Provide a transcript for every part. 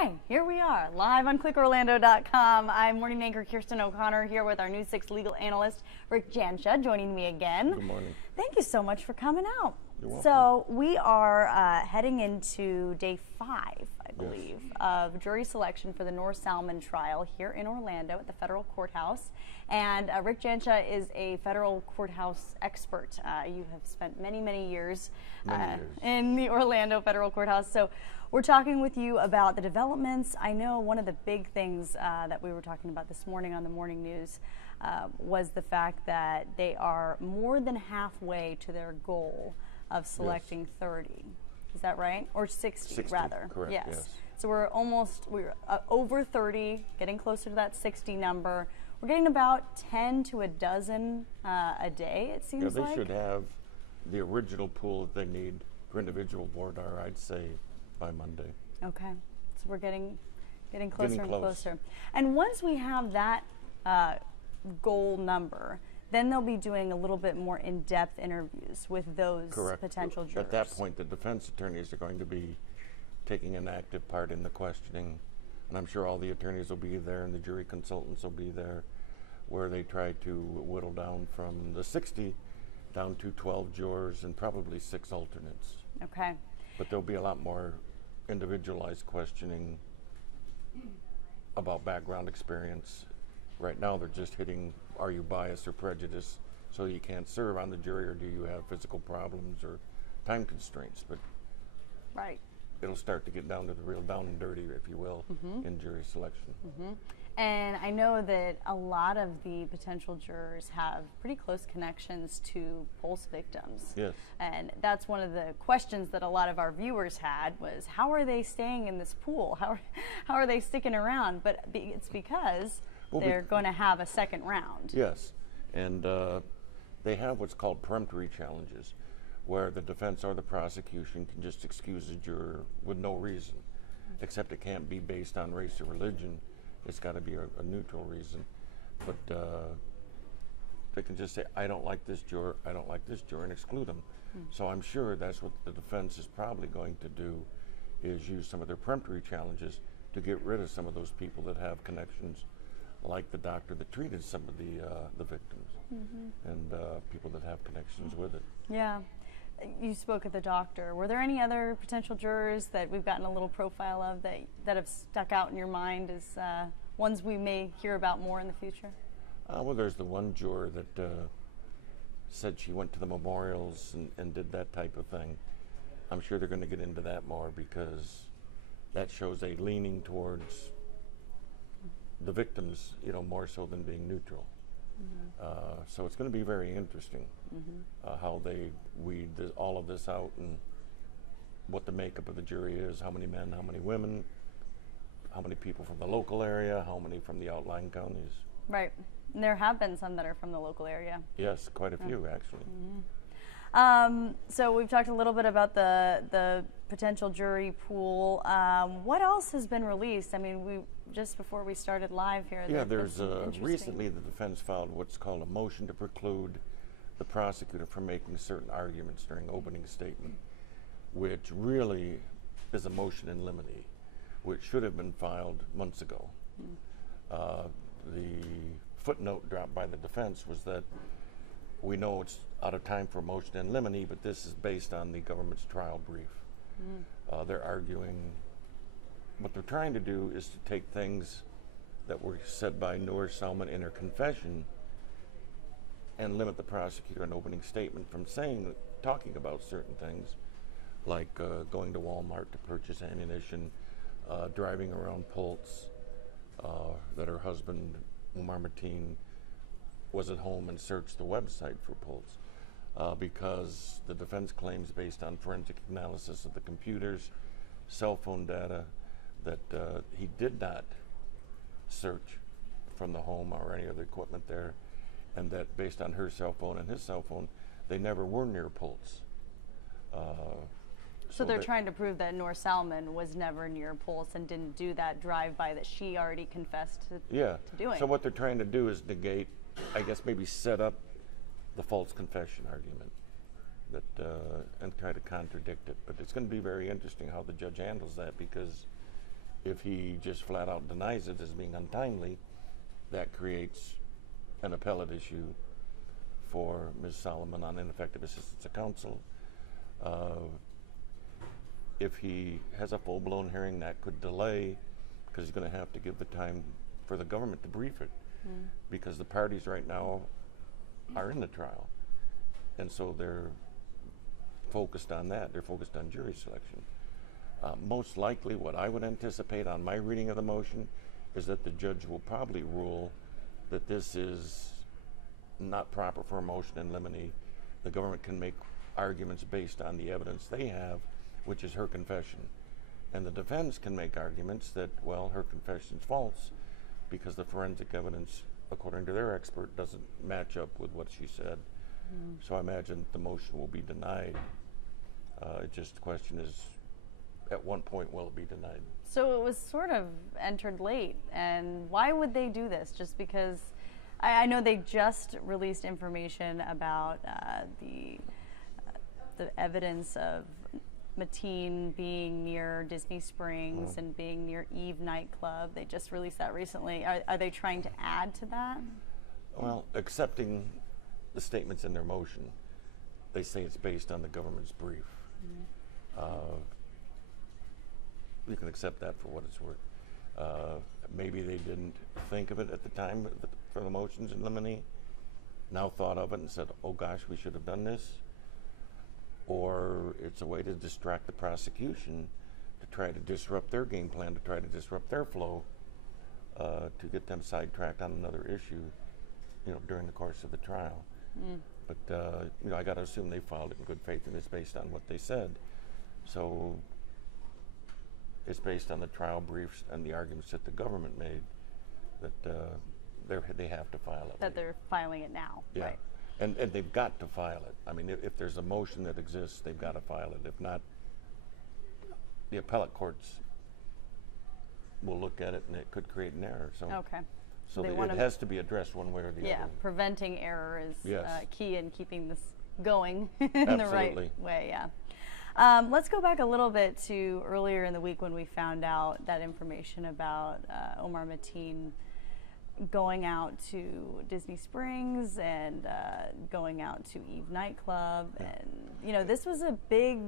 Hi, here we are, live on ClickOrlando.com. I'm morning anchor Kirstin O'Connor here with our News 6 legal analyst, Rick Jancha, joining me again. Good morning. Thank you so much for coming out. You're welcome. So we are heading into day 5, I believe, Yes. of jury selection for the Noor Salman trial here in Orlando at the federal courthouse. And Rick Jancha is a federal courthouse expert. You have spent many years in the Orlando federal courthouse. So we're talking with you about the developments. I know one of the big things that we were talking about this morning on the morning news was the fact that they are more than halfway to their goal of selecting 30. Is that right? Or 60 rather. Correct, yes. So we're over 30, getting closer to that 60 number. We're getting about 10 to a dozen a day, it seems like. Yeah, they should have the original pool that they need for individual board hour, I'd say, by Monday. Okay, so we're getting closer and closer. And once we have that goal number, then they'll be doing a little bit more in-depth interviews with those potential jurors. At that point, the defense attorneys are going to be taking an active part in the questioning, and I'm sure all the attorneys will be there and the jury consultants will be there, where they try to whittle down from the 60 down to 12 jurors and probably 6 alternates. Okay. But there'll be a lot more individualized questioning about background experience. Right now they're just hitting, are you biased or prejudiced, so you can't serve on the jury, or do you have physical problems or time constraints? But it'll start to get down to the real down and dirty, if you will, in jury selection. And I know that a lot of the potential jurors have pretty close connections to Pulse victims. Yes. And that's one of the questions that a lot of our viewers had was, how are they staying in this pool? How are they sticking around? But it's because they're going to have a second round. Yes. And they have what's called peremptory challenges, where the defense or the prosecution can just excuse a juror with no reason, except it can't be based on race or religion. It's got to be a neutral reason. But they can just say, I don't like this juror, I don't like this juror, and exclude them. So I'm sure that's what the defense is probably going to do, is use some of their peremptory challenges to get rid of some of those people that have connections, like the doctor that treated some of the victims, and people that have connections with it. Yeah. You spoke of the doctor. Were there any other potential jurors that we've gotten a little profile of that have stuck out in your mind as ones we may hear about more in the future? Well, there's the one juror that said she went to the memorials and did that type of thing. I'm sure they're going to get into that more, because that shows a leaning towards the victims, more so than being neutral. So it's going to be very interesting how they weed all of this out, and what the makeup of the jury is, how many men, how many women, how many people from the local area, how many from the outlying counties. Right. And there have been some that are from the local area. Yes, quite a few, actually. So we've talked a little bit about the potential jury pool. What else has been released? I mean, just before we started live here. Yeah, there's recently the defense filed what's called a motion to preclude the prosecutor from making certain arguments during opening statement, which really is a motion in limine, which should have been filed months ago. The footnote dropped by the defense was that we know it's out of time for a motion in limine, but this is based on the government's trial brief. They're arguing, what they're trying to do is to take things that were said by Noor Salman in her confession and limit the prosecutor in opening statement from talking about certain things, like going to Walmart to purchase ammunition, driving around Pulse, that her husband, Umar Mateen, was at home and searched the website for Pulse, because the defense claims, based on forensic analysis of the computers, cell phone data, that he did not search from the home or any other equipment there, and that based on her cell phone and his cell phone, they never were near Pulse. So they're trying to prove that Noor Salman was never near Pulse and didn't do that drive-by that she already confessed to doing. So what they're trying to do is negate, I guess maybe set up the false confession argument, and try to contradict it. But it's going to be very interesting how the judge handles that, because If he just flat out denies it as being untimely, that creates an appellate issue for Ms. Salman on ineffective assistance of counsel. If he has a full-blown hearing, that could delay, because he's going to have to give the time for the government to brief it, because the parties right now are in the trial, and so they're focused on that. They're focused on jury selection. Most likely, what I would anticipate on my reading of the motion is that the judge will probably rule that this is not proper for a motion in limine. The government can make arguments based on the evidence they have, which is her confession. And the defense can make arguments that, well, her confession's false because the forensic evidence, according to their expert, doesn't match up with what she said. So I imagine the motion will be denied. Just the question is, at one point will it be denied? So it was sort of entered late, and why would they do this? Just because I know they just released information about the evidence of Mateen being near Disney Springs and being near Eve nightclub. They just released that recently. Are they trying to add to that? Well, accepting the statements in their motion, they say it's based on the government's brief. You can accept that for what it's worth. Maybe they didn't think of it at the time for the motions in limine, now thought of it and said, oh gosh, we should have done this. Or it's a way to distract the prosecution to try to disrupt their game plan, to try to disrupt their flow, to get them sidetracked on another issue, during the course of the trial. But, I got to assume they filed it in good faith, and it's based on what they said. So it's based on the trial briefs and the arguments that the government made that they have to file it. That they're filing it now, yeah. Right? And they've got to file it. I mean, if there's a motion that exists, they've got to file it. If not, the appellate courts will look at it, and it could create an error. So, okay. So it has to be addressed one way or the other. Yeah, preventing error is Yes. Key in keeping this going in Absolutely. the right way. Yeah. Let's go back a little bit to earlier in the week when we found out that information about Omar Mateen going out to Disney Springs and going out to Eve nightclub. Yeah. And, this was a big,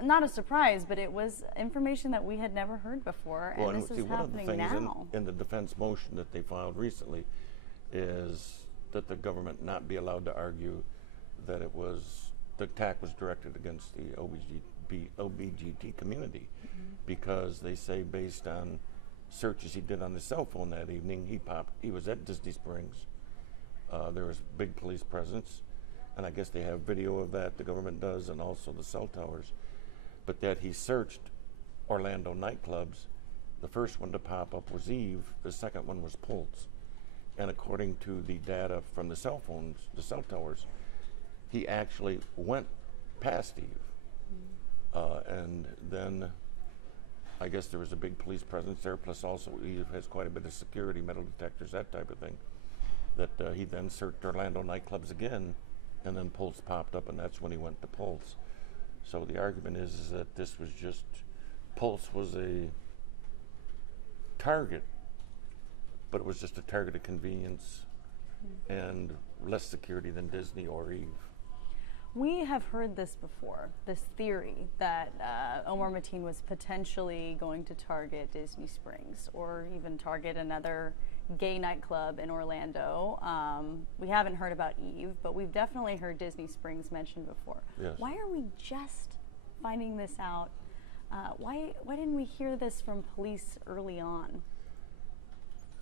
not a surprise, but it was information that we had never heard before. Well, and this is one of the happening things now. in the defense motion that they filed recently is that the government not be allowed to argue that the attack was directed against the OBGT community, because they say based on searches he did on his cell phone that evening, he was at Disney Springs. There was big police presence, and I guess they have video of that, the government does, and also the cell towers. But that he searched Orlando nightclubs. The first one to pop up was Eve, the second one was Pulse. And according to the data from the cell phones, the cell towers, he actually went past Eve. And then I guess there was a big police presence there, plus also Eve has quite a bit of security, metal detectors, that type of thing. That he then searched Orlando nightclubs again, and then Pulse popped up, and that's when he went to Pulse. So the argument is that this was just, Pulse was a target, but it was just a target of convenience and less security than Disney or Eve. We have heard this before, this theory that Omar Mateen was potentially going to target Disney Springs or even target another gay nightclub in Orlando. We haven't heard about Eve, but we've definitely heard Disney Springs mentioned before. Yes. Why are we just finding this out? Why didn't we hear this from police early on?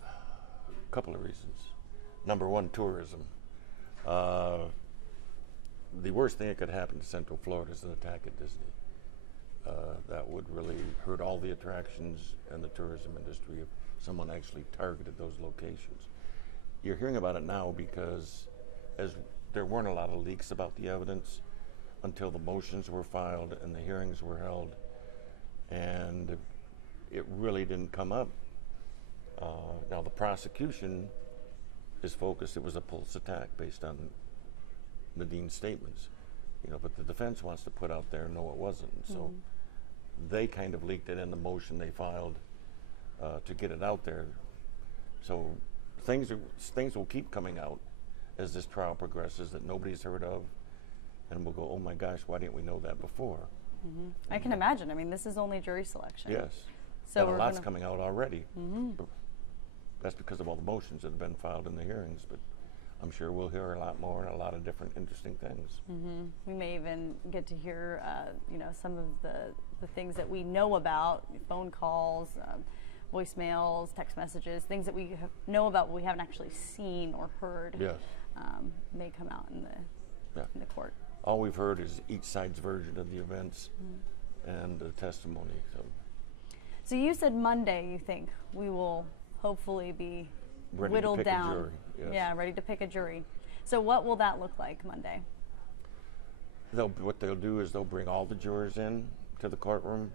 A couple of reasons. Number one, tourism. The worst thing that could happen to Central Florida is an attack at Disney. That would really hurt all the attractions and the tourism industry if someone actually targeted those locations. You're hearing about it now because as there weren't a lot of leaks about the evidence until the motions were filed and the hearings were held, and it really didn't come up. Now the prosecution is focused, it was a Pulse attack based on Nadine's statements, but the defense wants to put out there, no, it wasn't. So they kind of leaked it in the motion they filed to get it out there. So things will keep coming out as this trial progresses that nobody's heard of, and we'll go, oh my gosh, why didn't we know that before? Mm-hmm. I can imagine. I mean, this is only jury selection. Yes. So and a lot's coming out already. Mm-hmm. That's because of all the motions that have been filed in the hearings, but I'm sure we'll hear a lot more and a lot of different interesting things. Mm-hmm. We may even get to hear, some of the things that we know about, phone calls, voicemails, text messages, things that we know about but we haven't actually seen or heard. Yes. May come out in the court. All we've heard is each side's version of the events and the testimony. So you said Monday you think we will hopefully be ready whittled to pick down. A jury, yes. Yeah, ready to pick a jury. So what will that look like Monday? What they'll do is they'll bring all the jurors in to the courtroom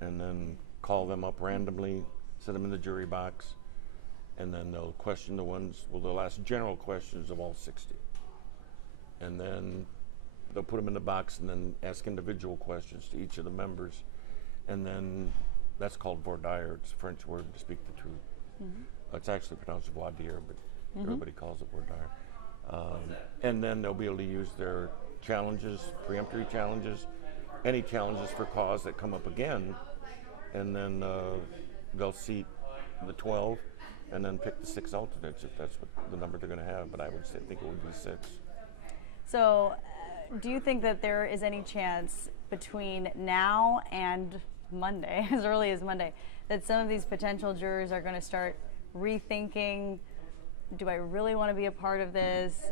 and then call them up randomly, set them in the jury box, and then they'll question the ones, they'll ask general questions of all 60. And then they'll put them in the box and then ask individual questions to each of the members. And then that's called voir dire. It's a French word to speak the truth. Mm-hmm. It's actually pronounced voir dire, but everybody calls it voir dire. And then they'll be able to use their challenges, preemptory challenges, any challenges for cause that come up again, and then they'll seat the 12 and then pick the 6 alternates if that's what the number they're going to have, but I would think it would be 6. So do you think that there is any chance between now and Monday, as early as Monday, that some of these potential jurors are going to start rethinking, do I really want to be a part of this?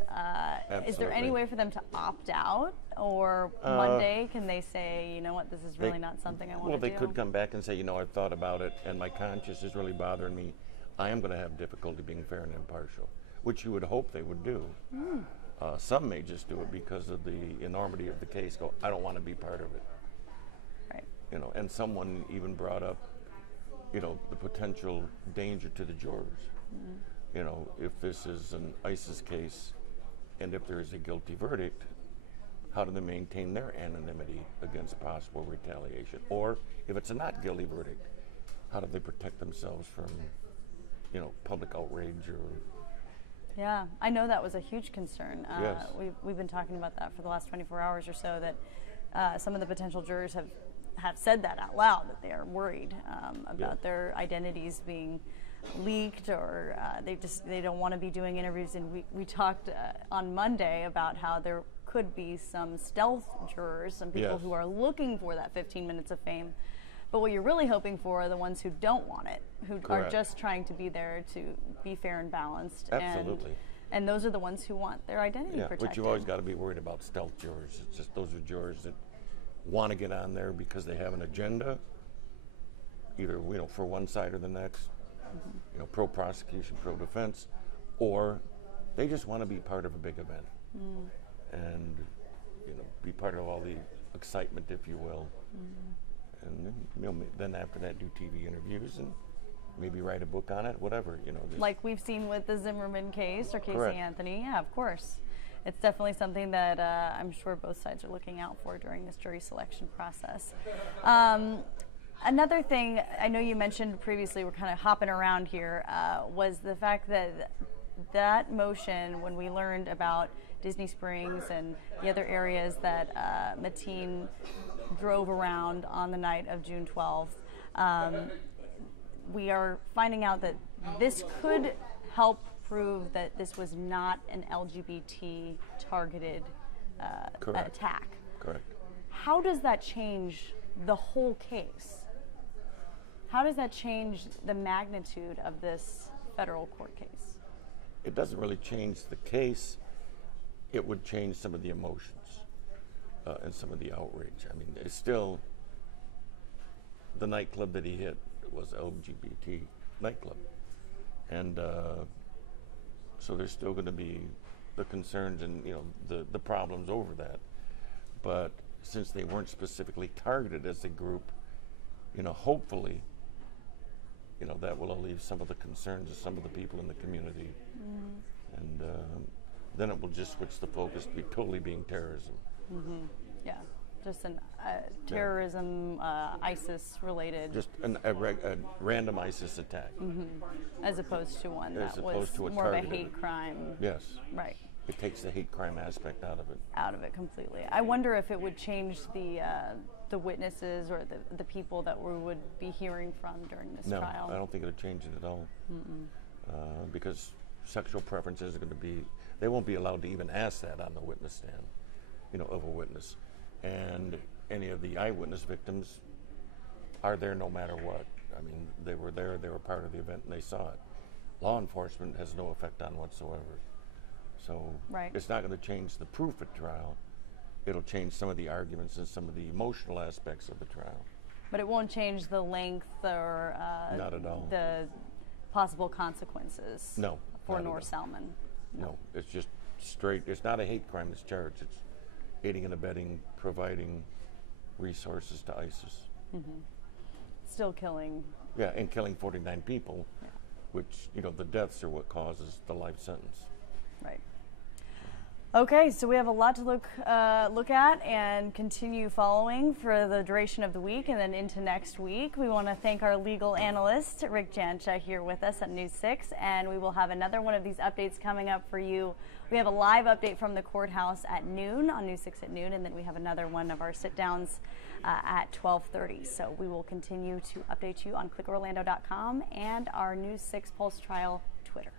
Is there any way for them to opt out? Or Monday, can they say, you know what, this is really not something I want to do? Well, they could come back and say, I've thought about it, and my conscience is really bothering me. I am going to have difficulty being fair and impartial, which you would hope they would do. Some may just do it because of the enormity of the case, I don't want to be part of it. Right. And someone even brought up, the potential danger to the jurors. If this is an ISIS case and if there is a guilty verdict, how do they maintain their anonymity against possible retaliation? Or if it's a not guilty verdict, how do they protect themselves from, public outrage or... Yeah, I know that was a huge concern. Yes. We've been talking about that for the last 24 hours or so, that some of the potential jurors have said that out loud, that they are worried about their identities being leaked, or they don't want to be doing interviews. And we talked on Monday about how there could be some stealth jurors, some people who are looking for that 15 minutes of fame. But what you're really hoping for are the ones who don't want it, who are just trying to be there to be fair and balanced. Absolutely. And those are the ones who want their identity protected. But you've always got to be worried about stealth jurors. It's just those are jurors that want to get on there because they have an agenda, either for one side or the next, pro prosecution, pro defense, or they just want to be part of a big event and be part of all the excitement, if you will. And then after that, do TV interviews and maybe write a book on it, whatever. Like we've seen with the Zimmerman case or Casey Correct. Anthony. Yeah, of course. It's definitely something that I'm sure both sides are looking out for during this jury selection process. Another thing I know you mentioned previously, we're kind of hopping around here, was the fact that motion, when we learned about Disney Springs and the other areas that Mateen drove around on the night of June 12th, we are finding out that this could help prove that this was not an LGBT targeted attack. Correct. How does that change the whole case? How does that change the magnitude of this federal court case? It doesn't really change the case. It would change some of the emotions and some of the outrage. I mean, it's still the nightclub that he hit was LGBT nightclub. And so there's still going to be the concerns and, the problems over that. But since they weren't specifically targeted as a group, hopefully, that will alleviate some of the concerns of some of the people in the community. And then it will just switch the focus to be totally being terrorism. Yeah. Just an terrorism, ISIS-related. Just a random ISIS attack. As opposed to one As that opposed was to a more of a targeted. hate crime. Yes. Right. It takes the hate crime aspect out of it. Out of it completely. I wonder if it would change the witnesses or the people that we would be hearing from during this trial. No, I don't think it'll change it at all. Because sexual preferences are going to be, they won't be allowed to even ask that on the witness stand, of a witness. And any of the eyewitness victims are there no matter what. I mean, they were there, they were part of the event, and they saw it. Law enforcement has no effect on whatsoever. So it's not going to change the proof at trial. It'll change some of the arguments and some of the emotional aspects of the trial. But it won't change the length or not at all. The possible consequences for Noor Salman. No, it's just straight. It's not a hate crime that's charged. It's aiding and abetting, providing resources to ISIS. Still killing. Yeah, and killing 49 people, which, the deaths are what causes the life sentence. Right. Okay, so we have a lot to look at and continue following for the duration of the week and then into next week. We want to thank our legal analyst, Rick Jancha, here with us at News 6, and we will have another one of these updates coming up for you. We have a live update from the courthouse at noon, on News 6 at noon, and then we have another one of our sit-downs at 12:30. So we will continue to update you on clickorlando.com and our News 6 Pulse Trial Twitter.